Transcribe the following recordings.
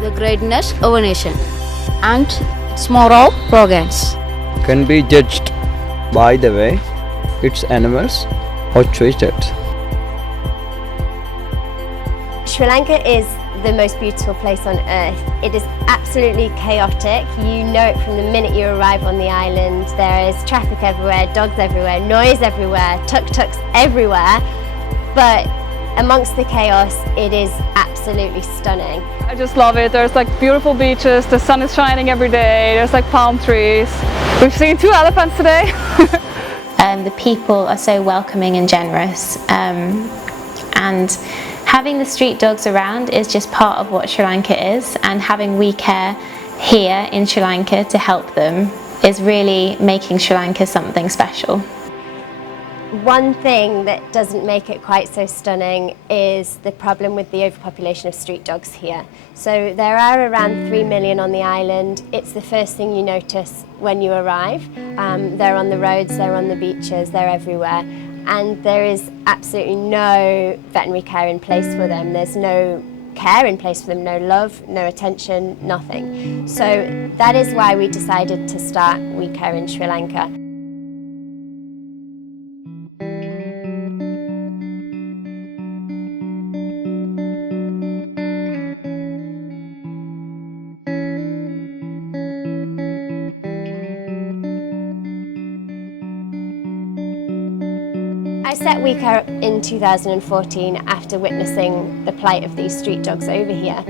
the greatness of a nation and its moral progress can be judged by the way its animals are treated. Sri Lanka is the most beautiful place on earth. It is absolutely chaotic. You know it from the minute you arrive on the island. There is traffic everywhere, dogs everywhere, noise everywhere, tuk-tuks everywhere. But amongst the chaos, it is absolutely stunning. I just love it. There's like beautiful beaches, the sun is shining every day, there's like palm trees. We've seen 2 elephants today. The people are so welcoming and generous, and having the street dogs around is just part of what Sri Lanka is, and having WECare here in Sri Lanka to help them is really making Sri Lanka something special. One thing that doesn't make it quite so stunning is the problem with the overpopulation of street dogs here. So there are around 3 million on the island. It's the first thing you notice when you arrive. They're on the roads, they're on the beaches, they're everywhere. And there is absolutely no veterinary care in place for them. There's no care in place for them, no love, no attention, nothing. So that is why we decided to start WECare in Sri Lanka. I set WECare in 2014 after witnessing the plight of these street dogs over here.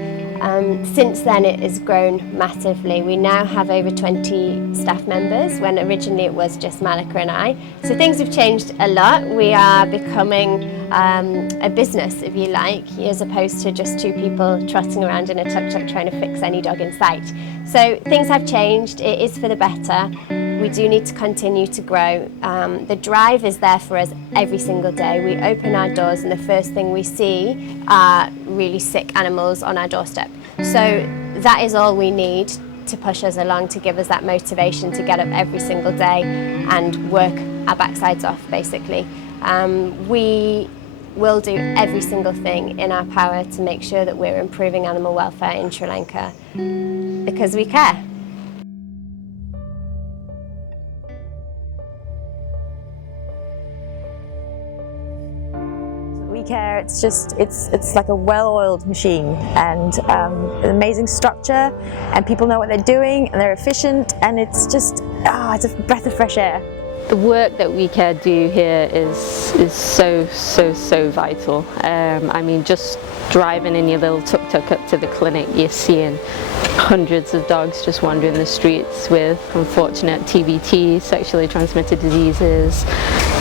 Since then it has grown massively. We now have over 20 staff members when originally it was just Malika and I. So things have changed a lot. We are becoming a business, if you like, as opposed to just 2 people trotting around in a tuk-tuk trying to fix any dog in sight. So things have changed. It is for the better. We do need to continue to grow. The drive is there for us every single day. We open our doors and the first thing we see are really sick animals on our doorstep. So that is all we need to push us along, to give us that motivation to get up every single day and work our backsides off, basically. We will do every single thing in our power to make sure that we're improving animal welfare in Sri Lanka because we care. WECare, it's like a well-oiled machine, and an amazing structure, and people know what they're doing and they're efficient, and it's just it's a breath of fresh air. The work that WECare do here is so vital. I mean, just driving in your little tuk-tuk up to the clinic, you're seeing hundreds of dogs just wandering the streets with unfortunate TBT, sexually transmitted diseases.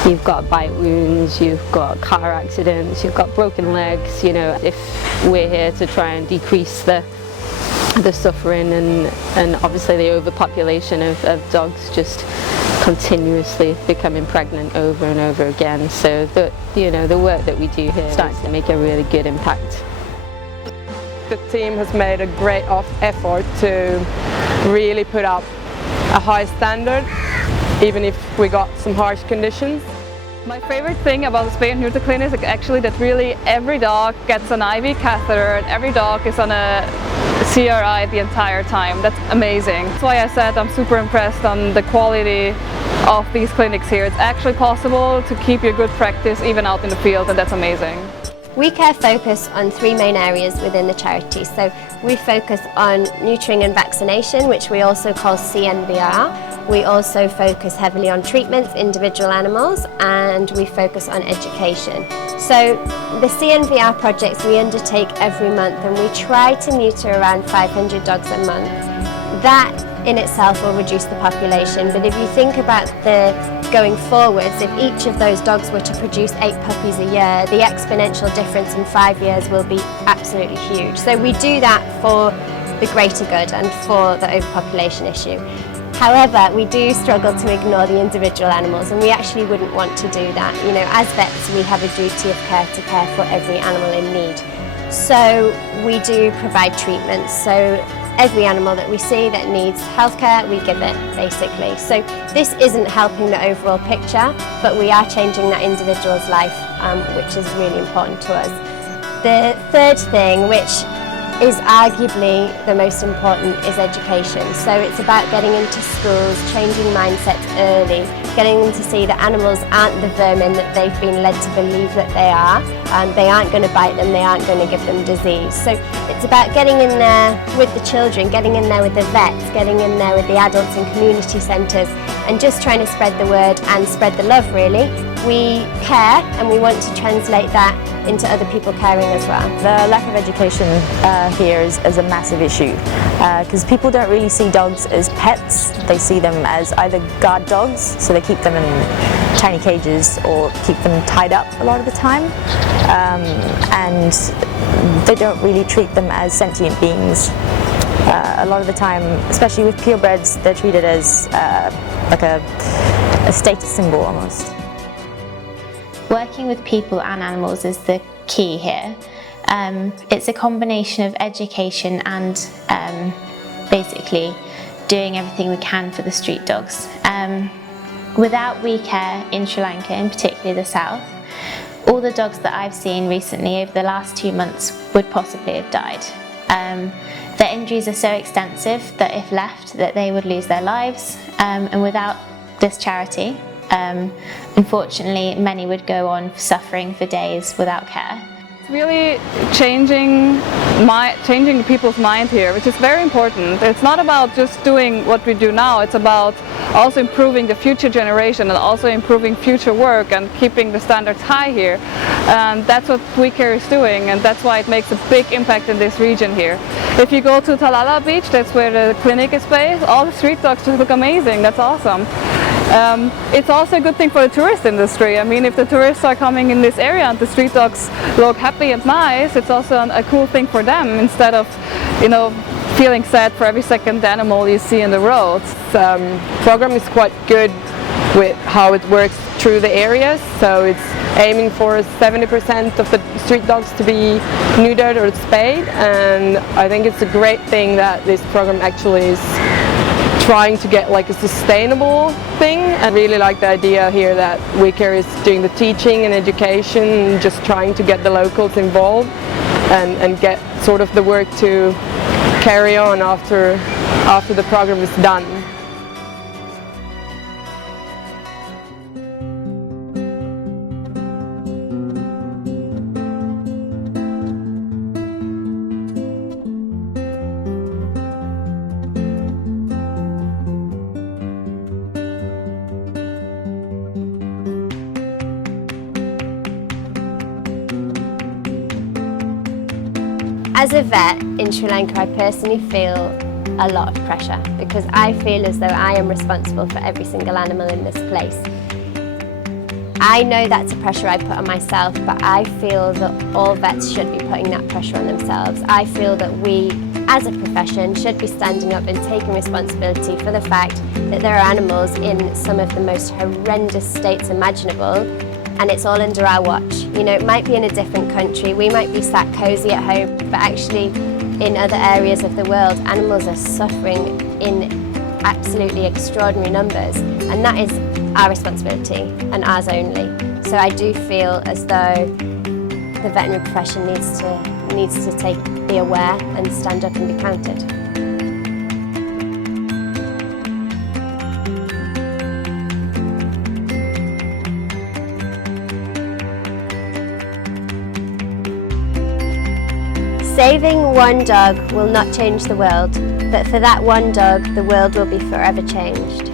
You've got bite wounds, you've got car accidents, you've got broken legs. You know, if we're here to try and decrease the suffering and obviously the overpopulation of dogs just continuously becoming pregnant over and over again. So the work that we do here starts to make a really good impact. The team has made a great effort to really put up a high standard, even if we got some harsh conditions. My favorite thing about the spay and neuter clinic is actually that really every dog gets an IV catheter and every dog is on a CRI the entire time. That's amazing. That's why I said I'm super impressed on the quality of these clinics here. It's actually possible to keep your good practice even out in the field, and that's amazing. WECare focus on 3 main areas within the charity. So we focus on neutering and vaccination, which we also call CNVR. We also focus heavily on treatments, individual animals, and we focus on education. So the CNVR projects we undertake every month, and we try to neuter around 500 dogs a month. That in itself will reduce the population, but if you think about the going forwards, if each of those dogs were to produce 8 puppies a year, the exponential difference in 5 years will be absolutely huge. So we do that for the greater good and for the overpopulation issue. However, we do struggle to ignore the individual animals, and we actually wouldn't want to do that. You know, as vets, we have a duty of care to care for every animal in need. So we do provide treatments. So every animal that we see that needs healthcare, we give it, basically. So this isn't helping the overall picture, but we are changing that individual's life, which is really important to us. The third thing, which is arguably the most important is education. So it's about getting into schools, changing mindsets early, getting them to see that animals aren't the vermin that they've been led to believe that they are. They aren't going to bite them, they aren't going to give them disease. So it's about getting in there with the children, getting in there with the vets, getting in there with the adults in community centres, and just trying to spread the word and spread the love, really. We care, and we want to translate that into other people caring as well. The lack of education here is a massive issue because people don't really see dogs as pets. They see them as either guard dogs, so they keep them in tiny cages or keep them tied up a lot of the time, and they don't really treat them as sentient beings. A lot of the time, especially with purebreds, they're treated as like a status symbol almost. Working with people and animals is the key here. It's a combination of education and basically doing everything we can for the street dogs. Without WECare in Sri Lanka, in particular the south, all the dogs that I've seen recently over the last 2 months would possibly have died. Their injuries are so extensive that if left, that they would lose their lives, and without this charity, unfortunately, many would go on suffering for days without care. It's really changing people's mind here, which is very important. It's not about just doing what we do now, it's about also improving the future generation and also improving future work and keeping the standards high here. And that's what WECare is doing, and that's why it makes a big impact in this region here. If you go to Talala Beach, that's where the clinic is based, all the street dogs just look amazing, that's awesome. It's also a good thing for the tourist industry. I mean, if the tourists are coming in this area and the street dogs look happy and nice, it's also a cool thing for them instead of, you know, feeling sad for every second animal you see in the roads. Program is quite good with how it works through the areas, so it's aiming for 70% of the street dogs to be neutered or spayed, and I think it's a great thing that this program actually is trying to get like a sustainable thing. I really like the idea here that WECare is doing the teaching and education and just trying to get the locals involved and get sort of the work to carry on after the program is done. As a vet in Sri Lanka, I personally feel a lot of pressure because I feel as though I am responsible for every single animal in this place. I know that's a pressure I put on myself, but I feel that all vets should be putting that pressure on themselves. I feel that we, as a profession, should be standing up and taking responsibility for the fact that there are animals in some of the most horrendous states imaginable, and it's all under our watch. You know, it might be in a different country, we might be sat cosy at home, but actually in other areas of the world, animals are suffering in absolutely extraordinary numbers, and that is our responsibility and ours only. So I do feel as though the veterinary profession needs to be aware and stand up and be counted. Saving one dog will not change the world, but for that one dog, the world will be forever changed.